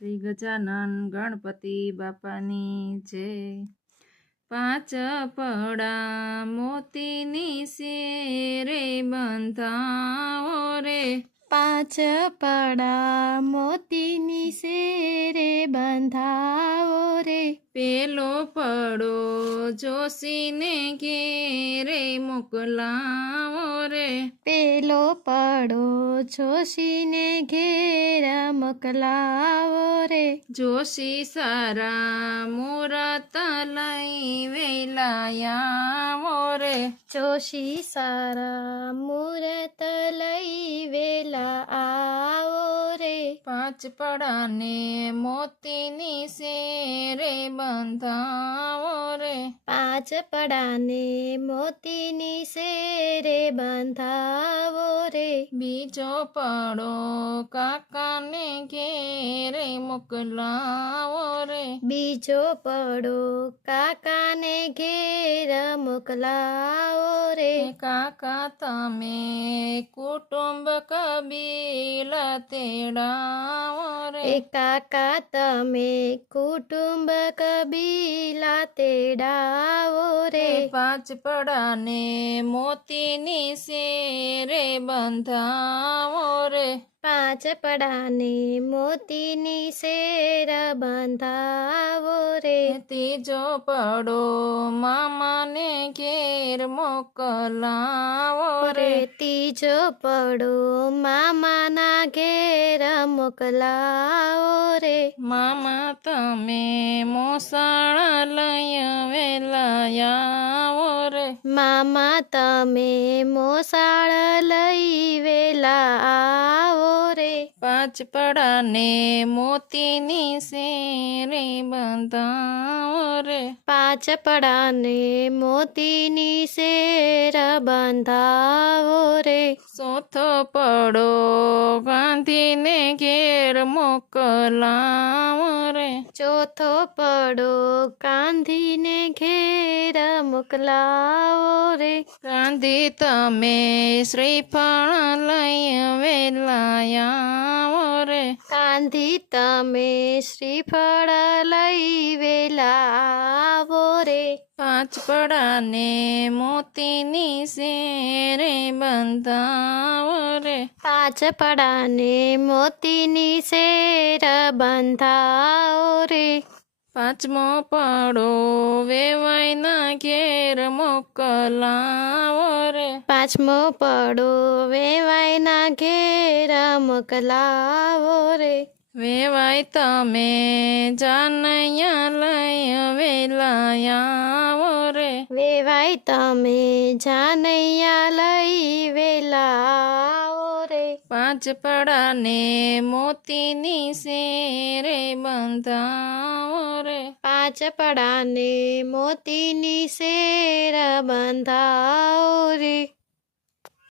શ્રી ગજાનન ગણપતિ બાપાની જય। પાંચ પડા મોતીની શેરે બંધાવો રે, પાંચ પડા મોતીની શેરે બંધાવો રે। પેલો પડો જોશીને ઘેરે મોકલાવો રે, પેલો પડો જોશીને ઘેર મોકલાવો રે। જોશી સારા મુરત લઈ વેલાયાવો રે, જોશી સારા મુરત લઈ વેલા આવો રે। પાંચ પડાને મોતીની શેરે બંધાવો રે, પાંચ પડાને મોતીની શેરે બંધાવો રે। બીજો પડો કાકાને ઘેરે મોકલાવો રે, બીજો પડો કાકાને ઘેર મોકલાવો રે। કાકા તમે કુટુંબ કબીલા તેડાવો રે, એ કાકા તમે કુટુંબ કબીલા તેડાવો રે। પાંચ પડાને મોતીની શેરે બંધાવો રે, પાંચ પડાને મોતીની શેર બંધાવો રે। ત્રીજો પડો મામાને ઘેર મોકલાવો રે, ત્રીજો પડો મામાના ઘેર મોકલાવો રે। મામા તમે મોસાળા લઈ વેલાયાવો રે, મામા તમે મોસાળ લઈ વેલા આવો રે। પાંચ પડાને મોતીની શેરે બંધાવો રે, પાંચ પડાને મોતીની શેર બંધાવો રે। ચોથો પડો ગાંધીને ઘેર મોકલાવો રે, ચોથો પડો કાંધીને ઘેર મોકલાવો રે। ગાંધી તમે શ્રીફળ લઈ વેલાયાવો રે, કાંધી તમે શ્રીફળ લઈ વેલા આવો રે। પાંચ પડાને મોતીની શેરે બંધાવો રે, પાંચ પડાને મોતીની શેર બંધાવો રે। પાંચમો પડો વેવાઈના ઘેર મોકલાવો રે, પાંચમો પડો વેવાઈના ઘેર મોકલાવો રે। વેવાઈ તમે જાનૈયા લઈ વેલાયાવો રે, વેવાઈ તમે જાનૈયા લઈ વેલા આવો રે। પાંચ પડાને મોતીની શેરે બંધાવો રે, પાંચ પડાને મોતીની શેર બંધાવો રે।